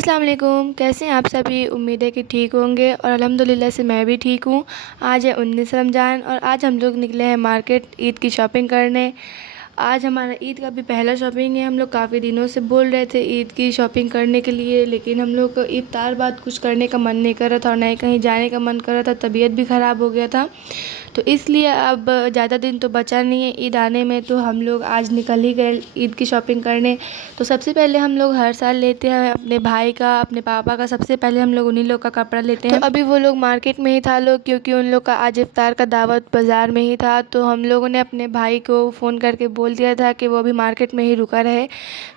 अस्सलाम वालेकुम। कैसे हैं आप सभी? उम्मीद है कि ठीक होंगे और अल्हम्दुलिल्लाह से मैं भी ठीक हूँ। आज है 19 रमज़ान और आज हम लोग निकले हैं मार्केट ईद की शॉपिंग करने। आज हमारा ईद का भी पहला शॉपिंग है। हम लोग काफ़ी दिनों से बोल रहे थे ईद की शॉपिंग करने के लिए, लेकिन हम लोग को इफ्तार बाद कुछ करने का मन नहीं कर रहा था और ना ही कहीं जाने का मन कर रहा था। तबीयत भी ख़राब हो गया था, तो इसलिए अब ज़्यादा दिन तो बचा नहीं है ईद आने में, तो हम लोग आज निकल ही गए ईद की शॉपिंग करने। तो सबसे पहले हम लोग हर साल लेते हैं अपने भाई का, अपने पापा का, सबसे पहले हम लोग उन्हीं लोग का कपड़ा लेते हैं। तो अभी वो लोग मार्केट में ही था लोग, क्योंकि उन लोग का आज इफ्तार का दावत बाज़ार में ही था। तो हम लोगों ने अपने भाई को फ़ोन करके बोल दिया था कि वो अभी मार्केट में ही रुका रहे।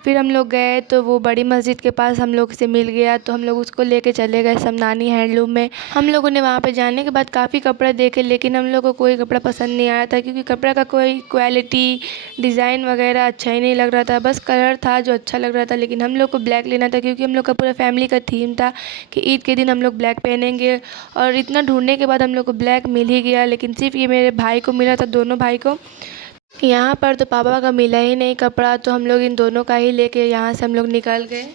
फिर हम लोग गए तो वो बड़ी मस्जिद के पास हम लोग से मिल गया, तो हम लोग उसको लेके चले गए समनानी हैंडलूम में। हम लोगों ने वहाँ पे जाने के बाद काफ़ी कपड़े देखे, लेकिन हम लोग को कोई कपड़ा पसंद नहीं आया था, क्योंकि कपड़ा का कोई क्वालिटी, डिज़ाइन वगैरह अच्छा ही नहीं लग रहा था। बस कलर था जो अच्छा लग रहा था, लेकिन हम लोग को ब्लैक लेना था, क्योंकि हम लोग का पूरा फैमिली का थीम था कि ईद के दिन हम लोग ब्लैक पहनेंगे। और इतना ढूंढने के बाद हम लोग को ब्लैक मिल ही गया, लेकिन सिर्फ ये मेरे भाई को मिला था, दोनों भाई को। यहाँ पर तो पापा का मिला ही नहीं कपड़ा, तो हम लोग इन दोनों का ही लेके यहाँ से हम लोग निकल गए।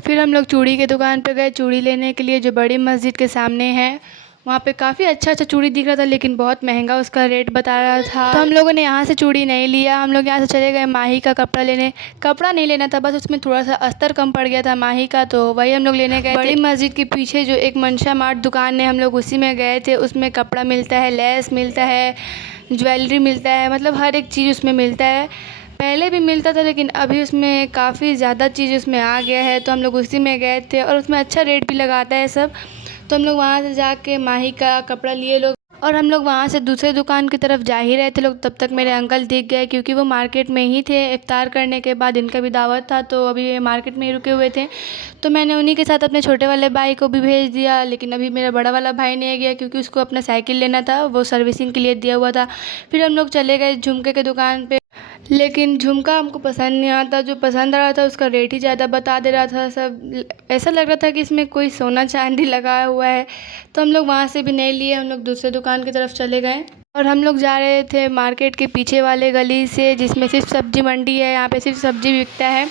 फिर हम लोग चूड़ी की दुकान पे गए चूड़ी लेने के लिए, जो बड़ी मस्जिद के सामने है। वहाँ पे काफ़ी अच्छा अच्छा चूड़ी दिख रहा था, लेकिन बहुत महंगा उसका रेट बता रहा था। तो हम लोगों ने यहाँ से चूड़ी नहीं लिया, हम लोग यहाँ से चले गए माही का कपड़ा लेने। कपड़ा नहीं लेना था, बस उसमें थोड़ा सा अस्तर कम पड़ गया था माही का, तो वही हम लोग लेने गए। बड़ी मस्जिद के पीछे जो एक मंशा मार्ट दुकान है, हम लोग उसी में गए थे। उसमें कपड़ा मिलता है, लेस मिलता है, ज्वेलरी मिलता है, मतलब हर एक चीज़ उसमें मिलता है। पहले भी मिलता था, लेकिन अभी उसमें काफ़ी ज़्यादा चीज़ उसमें आ गया है, तो हम लोग उसी में गए थे और उसमें अच्छा रेट भी लगाता है सब। तो हम लोग वहाँ से जाके माही का कपड़ा लिए लोग, और हम लोग वहाँ से दूसरे दुकान की तरफ जा ही रहे थे लोग, तब तक मेरे अंकल दिख गए, क्योंकि वो मार्केट में ही थे। इफ्तार करने के बाद इनका भी दावत था, तो अभी ये मार्केट में ही रुके हुए थे। तो मैंने उन्हीं के साथ अपने छोटे वाले भाई को भी भेज दिया, लेकिन अभी मेरा बड़ा वाला भाई नहीं गया, क्योंकि उसको अपना साइकिल लेना था, वो सर्विसिंग के लिए दिया हुआ था। फिर हम लोग चले गए झुमके की दुकान पे, लेकिन झुमका हमको पसंद नहीं आता। जो पसंद आ रहा था उसका रेट ही ज़्यादा बता दे रहा था सब। ऐसा लग रहा था कि इसमें कोई सोना चांदी लगाया हुआ है, तो हम लोग वहाँ से भी नहीं लिए, हम लोग दूसरे दुकान की तरफ चले गए। और हम लोग जा रहे थे मार्केट के पीछे वाले गली से, जिसमें सिर्फ सब्जी मंडी है, यहाँ पे सिर्फ सब्जी बिकता है।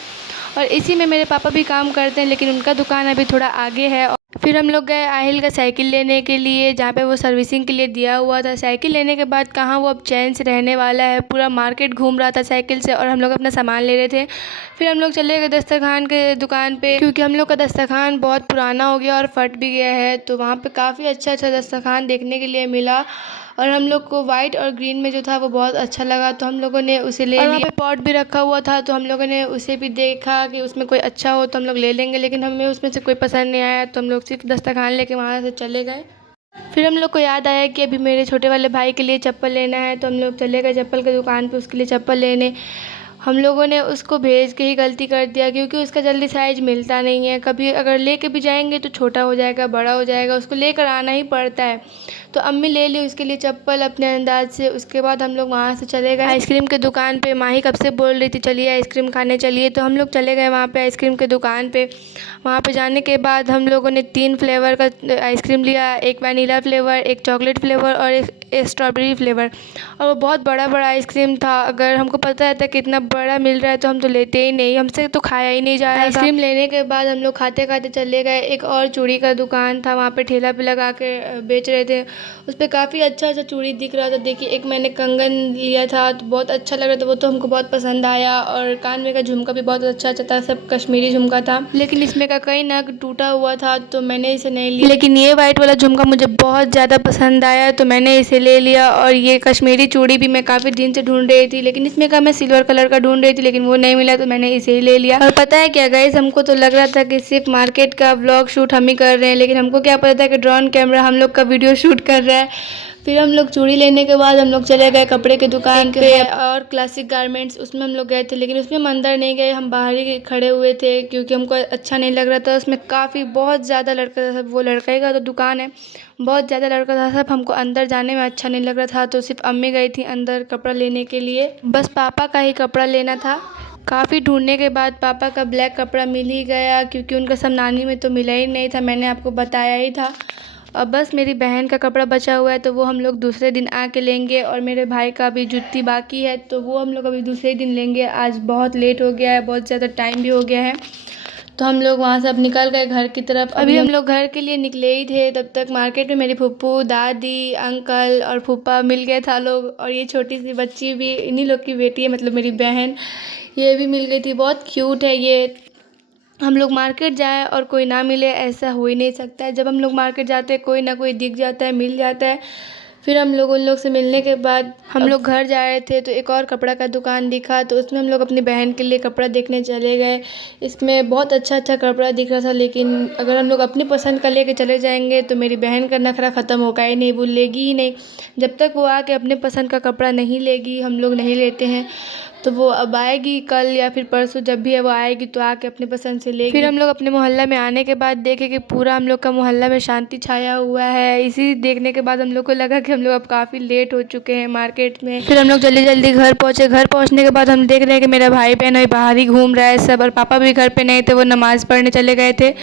और इसी में मेरे पापा भी काम करते हैं, लेकिन उनका दुकान अभी थोड़ा आगे है। फिर हम लोग गए आहिल का साइकिल लेने के लिए, जहाँ पे वो सर्विसिंग के लिए दिया हुआ था। साइकिल लेने के बाद कहाँ वो अब चैन से रहने वाला है, पूरा मार्केट घूम रहा था साइकिल से, और हम लोग अपना सामान ले रहे थे। फिर हम लोग चले गए दस्तरखान के दुकान पे, क्योंकि हम लोग का दस्तरखान बहुत पुराना हो गया और फट भी गया है। तो वहाँ पे काफ़ी अच्छा अच्छा दस्तरखान देखने के लिए मिला, और हम लोग को वाइट और ग्रीन में जो था वो बहुत अच्छा लगा, तो हम लोगों ने उसे ले लिया। वहाँ पे पॉट भी रखा हुआ था, तो हम लोगों ने उसे भी देखा कि उसमें कोई अच्छा हो तो हम लोग ले लेंगे, लेकिन हमें उसमें से कोई पसंद नहीं आया, तो हम लोग सिर्फ दस्तरखान लेके वहाँ से चले गए। फिर हम लोग को याद आया कि अभी मेरे छोटे वाले भाई के लिए चप्पल लेना है, तो हम लोग चले गए चप्पल की दुकान पे उसके लिए चप्पल लेने। हम लोगों ने उसको भेज के ही गलती कर दिया, क्योंकि उसका जल्दी साइज़ मिलता नहीं है। कभी अगर लेके भी जाएंगे तो छोटा हो जाएगा, बड़ा हो जाएगा, उसको लेकर आना ही पड़ता है। तो अम्मी ले ली उसके लिए चप्पल अपने अंदाज से। उसके बाद हम लोग वहाँ से चले गए आइसक्रीम की दुकान पे। माही कब से बोल रही थी चलिए आइसक्रीम खाने चलिए, तो हम लोग चले गए वहाँ पे आइसक्रीम की दुकान पे। वहाँ पे जाने के बाद हम लोगों ने 3 फ्लेवर का आइसक्रीम लिया, एक वनीला फ्लेवर, एक चॉकलेट फ्लेवर और एक स्ट्रॉबेरी फ्लेवर। और वो बहुत बड़ा बड़ा आइसक्रीम था। अगर हमको पता रहता कि इतना बड़ा मिल रहा है तो हम तो लेते ही नहीं, हमसे तो खाया ही नहीं जा रहा था। आइसक्रीम लेने के बाद हम लोग खाते खाते चले गए। एक और चूड़ी का दुकान था, वहाँ पे ठेला पे लगा के बेच रहे थे। उस पर काफ़ी अच्छा अच्छा चूड़ी दिख रहा था। देखिए एक मैंने कंगन लिया था, तो बहुत अच्छा लग रहा था, वो तो हमको बहुत पसंद आया। और कान में का झुमका भी बहुत अच्छा अच्छा था, सब कश्मीरी झुमका था, लेकिन इसमें का कई नग टूटा हुआ था, तो मैंने इसे नहीं लिया। लेकिन ये वाइट वाला झुमका मुझे बहुत ज़्यादा पसंद आया, तो मैंने इसे ले लिया। और ये कश्मीरी चूड़ी भी मैं काफ़ी दिन से ढूंढ रही थी, लेकिन इसमें का मैं सिल्वर कलर का ढूंढ रही थी, लेकिन वो नहीं मिला, तो मैंने इसे ही ले लिया। और पता है क्या गाइस, हमको तो लग रहा था कि सिर्फ मार्केट का व्लॉग शूट हम ही कर रहे हैं, लेकिन हमको क्या पता था कि ड्रोन कैमरा हम लोग का वीडियो शूट कर रहा है। फिर हम लोग चूड़ी लेने के बाद हम लोग चले गए कपड़े की दुकान पे, और क्लासिक गारमेंट्स, उसमें हम लोग गए थे, लेकिन उसमें हम अंदर नहीं गए, हम बाहर ही खड़े हुए थे, क्योंकि हमको अच्छा नहीं लग रहा था। उसमें काफ़ी बहुत ज़्यादा लड़का था सब, वो लड़का ही का तो दुकान है, बहुत ज़्यादा लड़का था सब, हमको अंदर जाने में अच्छा नहीं लग रहा था। तो सिर्फ अम्मी गई थी अंदर कपड़ा लेने के लिए, बस पापा का ही कपड़ा लेना था। काफ़ी ढूंढने के बाद पापा का ब्लैक कपड़ा मिल ही गया, क्योंकि उनका समनानी में तो मिला ही नहीं था, मैंने आपको बताया ही था। अब बस मेरी बहन का कपड़ा बचा हुआ है, तो वो हम लोग दूसरे दिन आके लेंगे। और मेरे भाई का अभी जुत्ती बाकी है, तो वो हम लोग अभी दूसरे दिन लेंगे। आज बहुत लेट हो गया है, बहुत ज़्यादा टाइम भी हो गया है, तो हम लोग वहाँ से अब निकल गए घर की तरफ। अभी हम लोग घर के लिए निकले ही थे, तब तक मार्केट में मेरी फूफू, दादी, अंकल और फूफा मिल गए था लोग। और ये छोटी सी बच्ची भी इन्हीं लोग की बेटी है, मतलब मेरी बहन, ये भी मिल गई थी। बहुत क्यूट है ये। हम लोग मार्केट जाएं और कोई ना मिले, ऐसा हो ही नहीं सकता है। जब हम लोग मार्केट जाते हैं कोई ना कोई दिख जाता है, मिल जाता है। फिर हम लोग उन लोग से मिलने के बाद हम लोग घर जा रहे थे तो एक और कपड़ा का दुकान दिखा, तो उसमें हम लोग अपनी बहन के लिए कपड़ा देखने चले गए। इसमें बहुत अच्छा अच्छा कपड़ा दिख रहा था, लेकिन अगर हम लोग अपनी पसंद का लेके चले जाएंगे तो मेरी बहन का नखरा ख़त्म होगा ही नहीं, वो लेगी ही नहीं। जब तक वो आके अपने पसंद का कपड़ा नहीं लेगी, हम लोग नहीं लेते हैं। तो वो अब आएगी कल या फिर परसों, जब भी है वो आएगी तो आके अपनी पसंद से लेगी। फिर हम लोग अपने मोहल्ला में आने के बाद देखे कि पूरा हम लोग का मोहल्ला में शांति छाया हुआ है। इसी देखने के बाद हम लोग को लगा कि हम लोग अब काफ़ी लेट हो चुके हैं मार्केट में। फिर हम लोग जल्दी जल्दी घर पहुँचे। घर पहुँचने के बाद हम देख रहे हैं कि मेरा भाई बहन अभी बाहर ही घूम रहा है सब, और पापा भी घर पे नहीं थे, वो नमाज़ पढ़ने चले गए थे।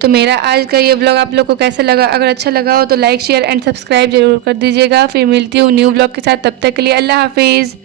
तो मेरा आज का ये व्लॉग आप लोग को कैसा लगा? अगर अच्छा लगा हो तो लाइक, शेयर एंड सब्सक्राइब जरूर कर दीजिएगा। फिर मिलती हूँ न्यू व्लॉग के साथ, तब तक के लिए अल्लाह हाफिज़।